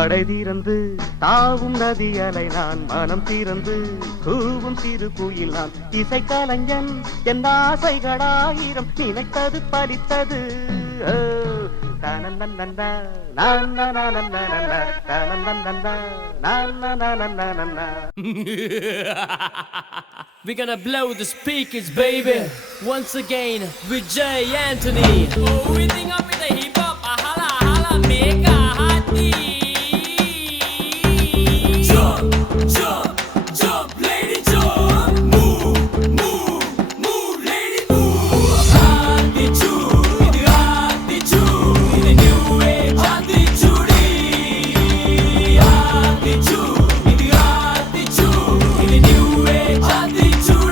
தடை தீர்ந்து தாவும் நதி அலை நான் மனம் தீர்ந்து கூவும் சிறு குயில் நான் இசை கலைஞன் என் ஆசைகளாயிரம் நினைத்தது பலித்தது We're gonna blow the speakers, baby. Once again with Jay Anthony. Oh, we think up with the hip hop, hala hala, mega hottie. Jump, jump, jump, lady, jump. Move, move, move, lady, move. Attitude, attitude, the new age attitude. Attitude, attitude, the new age attitude.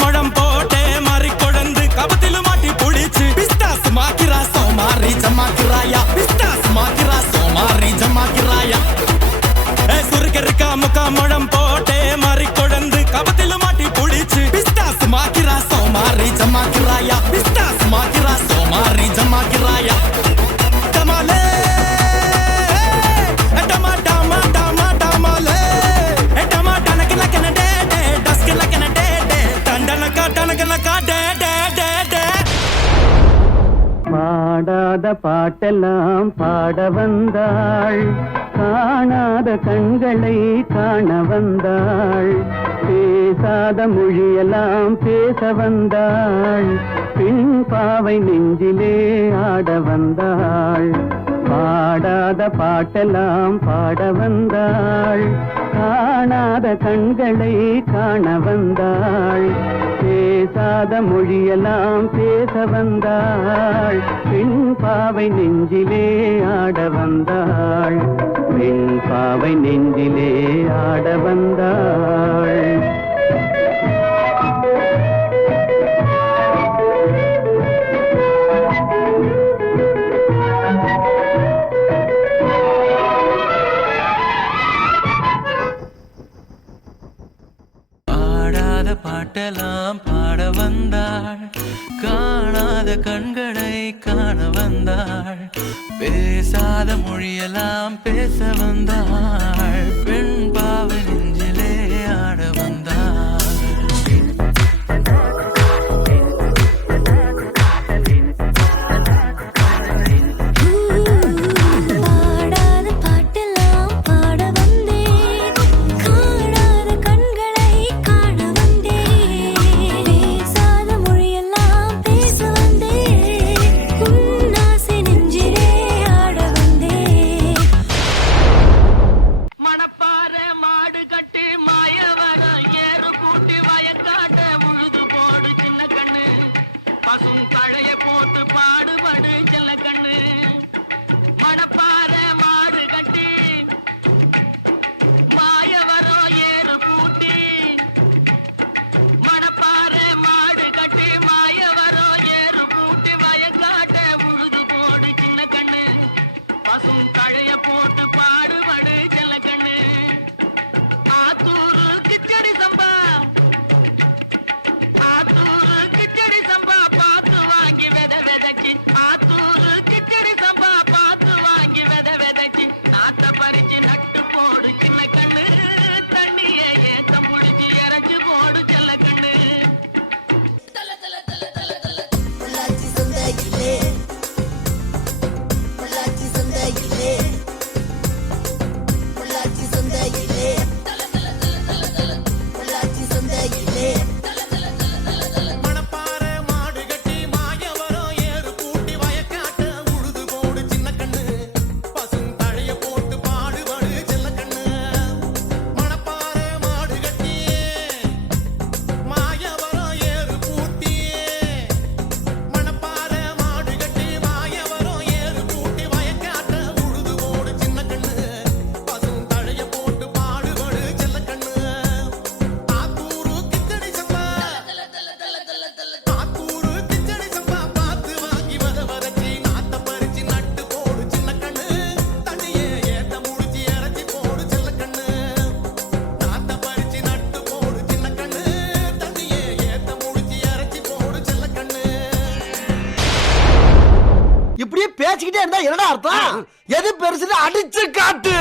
முழம் போட்டே மாறி கொழுந்து கபத்தில மாட்டி புடிச்சு pistas மாக்கிரா சோமாரி ஜமாக்கிராயா pistas மாக்கிரா சோமாரி ஜமாக்கிராயா சுருக்க இருக்கா முக்கா முழம் போட்டே மாறி கொழுந்து கபத்தில மாட்டி புடிச்சு பிஸ்தாஸ் மாக்கிரா சோமாரி ஜமாக்கிராயா பிஸ்தாஸ் மாக்கிரா சோமாரி ஜமாக்கிராயா டமாலே டமா டமா டமா டமாலே டமா டனக்க லக்கன டே டே டஸ்க லக்கன டே டே பாடாத பாட்டெல்லாம் பாட வந்தாள் காணாத கண்களை காண வந்தாள் பேசாத மொழியெல்லாம் பேச வந்தாள் பின் பாவை நெஞ்சிலே ஆட வந்தாள் பாடாத பாட்டெல்லாம் பாட வந்தாள் காணாத கண்களை காண வந்தாள் பேசாத மொழியெல்லாம் பேச வந்தாள் பெண் பாவை நெஞ்சிலே ஆட வந்தாள் பெண் பாவை நெஞ்சிலே ஆட வந்தாள் பாட்டெல்லாம் பாட வந்தாள் காணாத கண்களை காண வந்தாள் பேசாத மொழியெல்லாம் பேச வந்தாள் பெண் பாவை நெஞ்சிலே ஆட வந்தாள் மணப்பாறை மாடு பேசிக்கிட்டே இருந்தா என்னடா அர்த்தம்? எது பெருசுன்னு அடிச்சு காட்டு.